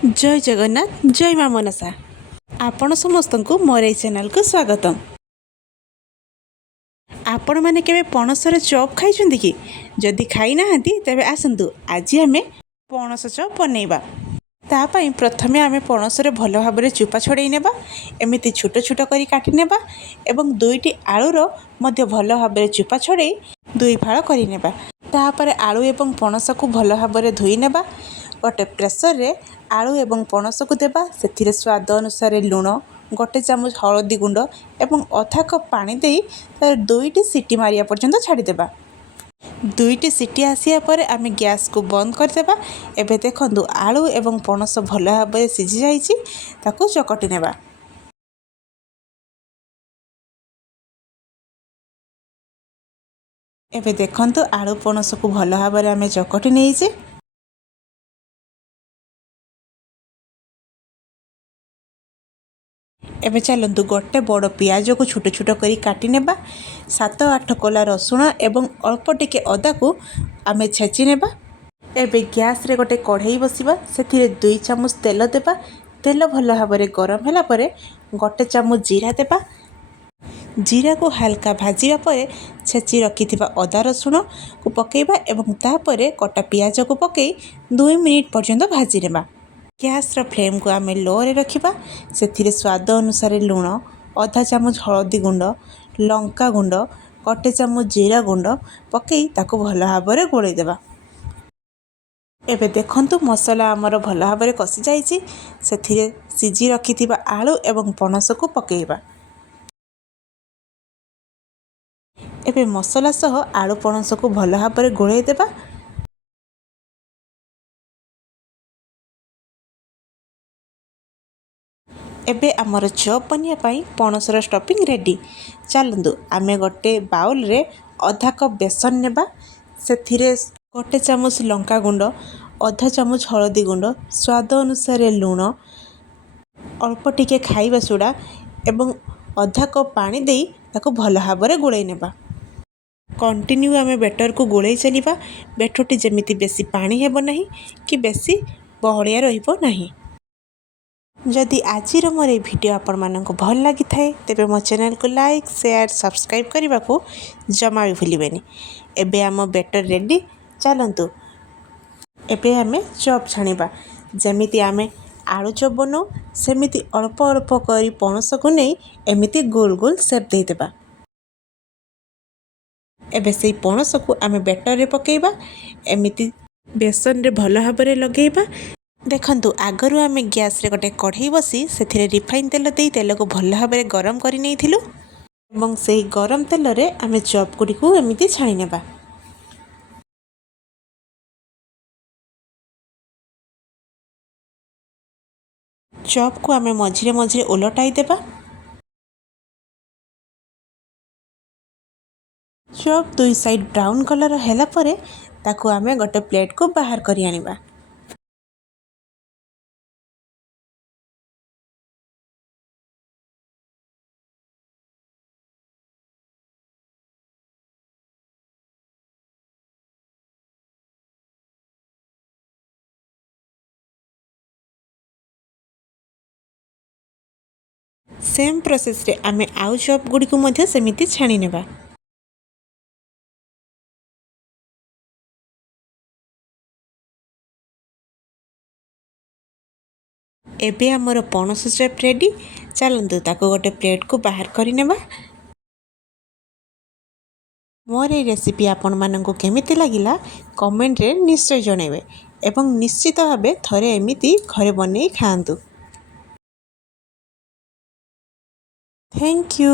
जय जगन्नाथ जय माँ मनसा आपण समस्त को मोर ए चैनल को स्वागतम। आपण मैंने केवे पणसर चॉप खाई कि जदि खाई ना तेबे आसतु आज आम पणस चॉप बनैबा। तापाई प्रथमे आम पणसर भल भाव चुपा छड़े नेबा एमती छोट छोट करी काटी नेबा एवं दुईटी आलूर मध्य भल भाव चुपा छड़े दुई फाड़ करि नेबा। तापरे आलू एवं पणस को भल भाव धोई नेबा। गोटे प्रेसर रे आलू एवं पणस को देबा से स्वाद अनुसार लुण गोटे चामच हलदी गुंड एवं अधा कप पानी दे तार दुईटी सीटी मारिया पर्यंत छाड़ीदेबा। दुईटी सीटी आसिया पर आम गैस को बंद करदेबा। एबे देखंतु आलू एवं पणस भल भाव सिझी जाइछि ताकू चकटी नेबा। एबे देखंतु आलू पणस को भल भाव आम चकटी नेइछि। एबे चलतु गोटे बड़ पियाज को छोट छोट करी काटी नेबा। 7-8 कोला रसुण एवं अल्प टिके अदा को आमे छेची नेबा। एबे गैस रे गोटे कढ़ाई बसिबा से 2 चामच तेल देबा। तेल भल भाव गरम होला परे गोटे चामच जीरा देबा। जीरा को हल्का भाजिबा परे छेची रखिथिबा अदा रसुण को पकेबा एवं तापरे कटा पियाज को पकई 2 मिनिट पर्यंत भाजी नेबा। गैस रो फ्लेम को आम लो रे रखिबा। से स्वाद अनुसार लुण अधा चामच हलदी गुंड लंका गुंड गोटे चामच जीरा गुंड पकई ताको भल भाव गोलई देबा। एबे देखंतु मसला आमर भल भाव कषि जाइछि। से सिझी रखिथिबा आलू एवं पणस को पकेइबा। एबे मसला सह आलू पणस को भल भाव गोलई देबा। एबे आमर चॉप बनवाई पणसर स्टफिंग रेडी। चलतु आमे गोटे बाउल रे अधा कप बेसन नेबा। से गोटे चामच लंका गुंड अधा चामच हलदी गुंड स्वाद अनुसार लुण अल्प टिके खाइबा सोडा एवं अधा कप पानी देई ताको भल भाव गोलई नेबा। कंटिन्यू आमे बेटर को गोलई चलिबा। बेटरटी जेमिति बेसी पानी हेबो नाही कि बेसी बहलिया रहिबो नाही। जदि आजिर मोर ए भिडियो आपण मानक भल लगी थाए तेबे मो चैनल को लाइक शेयर सब्सक्राइब करने को जमा भी भूलिबेनी। एबे आम बेटर रेडी। चलतु एबे आमे चॉप छाणीबा। जेमिति आमे आलू चॉप बनाऊ सेमिति अल्प अल्प करी पणस को नहीं एमिति गोल गोल शेप दे देबा। एबे से पणस को आमे बेटर रे पकेइबा एमिति बेसन रे भल भाव लगेइबा। देखंतु आगरु आमे गैस रे गोटे कढ़ाई बसी से रिफाइन तेल दे तेल को भल भाव गरम करि नेइथिलु एवं सेही गरम तेल रे आमे चॉप गुडी को एमिति छाणी नेबा। चॉप को आमे मझिरे मझिरे उलटाई देबा। चॉप दुई साइड ब्राउन कलर हैला परे ताकू आमे गोटे प्लेट को बाहर करि आनिबा। सेम प्रोसेस रे आमे आउ चॉप गुडी को मध्य सेमिति छाणी नेबा। एबे हमर पणस चॉप रेडी। चलंतु ताको गोटे प्लेट को बाहर करि नेबा। मोर ए रेसिपी आपण माननको केमिति लागिला कमेंट रे निश्चय जणेबे एवं निश्चित भाबे थरे एमिति घरे बनै खाआंतु। Thank you.